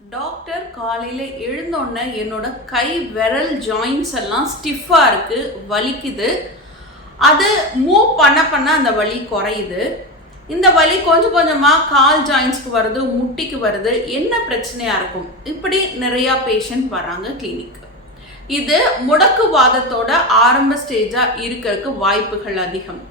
Doctor காலையில் எழுந்தோடனே என்னோட கை விரல் ஜாயின்ஸ் எல்லாம் ஸ்டிஃபாக இருக்குது, வலிக்குது. அது மூவ் பண்ண அந்த வலி குறையுது. இந்த வலி கொஞ்சம் கொஞ்சமாக கால் ஜாயின்ஸ்க்கு வருது, முட்டிக்கு வருது. என்ன பிரச்சனையாக இருக்கும்? இப்படி நிறையா பேஷண்ட் வராங்க கிளினிக்கு. இது முடக்குவாதத்தோட ஆரம்ப ஸ்டேஜாக இருக்கிறதுக்கு வாய்ப்புகள் அதிகம்.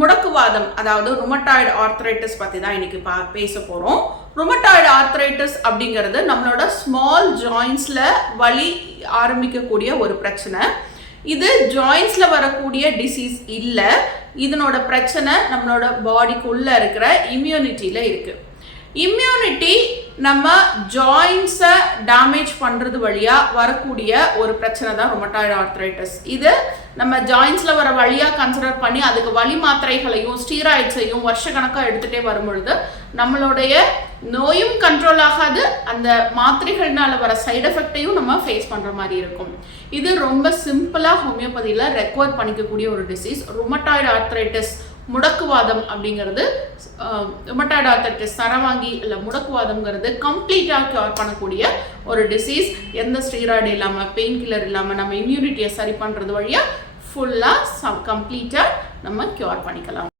முடக்குவாதம் அதாவது ருமட்டாய்டு ஆர்த்ரைட்டிஸ் பற்றி தான் இன்னைக்கு பேச போகிறோம். ருமட்டாய்டு ஆர்த்ரைட்டிஸ் அப்படிங்கிறது நம்மளோட ஸ்மால் ஜாயின்ஸில் வலி ஆரம்பிக்கக்கூடிய ஒரு பிரச்சனை. இது ஜாயின்ஸில் வரக்கூடிய டிசீஸ் இல்லை. இதனோட பிரச்சனை நம்மளோட பாடிக்குள்ளே இருக்கிற இம்யூனிட்டியில் இருக்குது. இம்யூனிட்டி நம்ம ஜாயின்ஸை டேமேஜ் பண்ணுறது வழியாக வரக்கூடிய ஒரு பிரச்சனை தான் ருமட்டாய்டு ஆர்த்ரைட்டிஸ். இது நம்ம ஜாயின்ஸில் வர வழியாக கன்சிடர் பண்ணி அதுக்கு வலி மாத்திரைகளையும் ஸ்டீராய்ட்ஸையும் வருஷக்கணக்காக எடுத்துகிட்டே வரும் பொழுது நம்மளுடைய நோயும் கண்ட்ரோல் ஆகாது, அந்த மாத்திரைகள்னால வர சைடு எஃபெக்டையும் நம்ம ஃபேஸ் பண்ணுற மாதிரி இருக்கும். இது ரொம்ப சிம்பிளாக ஹோமியோபதியில் ரெக்கவர் பண்ணிக்கக்கூடிய ஒரு டிசீஸ். ருமட்டாய்டு ஆர்த்ரைட்டிஸ் முடக்குவாதம் அப்படிங்கிறது, ருமட்டாய்டு ஆர்த்ரைட்டிஸ் சரவாங்கி இல்லை முடக்குவாதம்ங்கிறது கம்ப்ளீட்டாக க்யூர் பண்ணக்கூடிய ஒரு டிசீஸ். எந்த ஸ்டீராய்டு இல்லாமல், பெயின் கில்லர் இல்லாமல் நம்ம இம்யூனிட்டியை சரி பண்ணுறது வழியாக ஃபுல்லாக கம்ப்ளீட்டாக நம்ம க்யூர் பண்ணிக்கலாம்.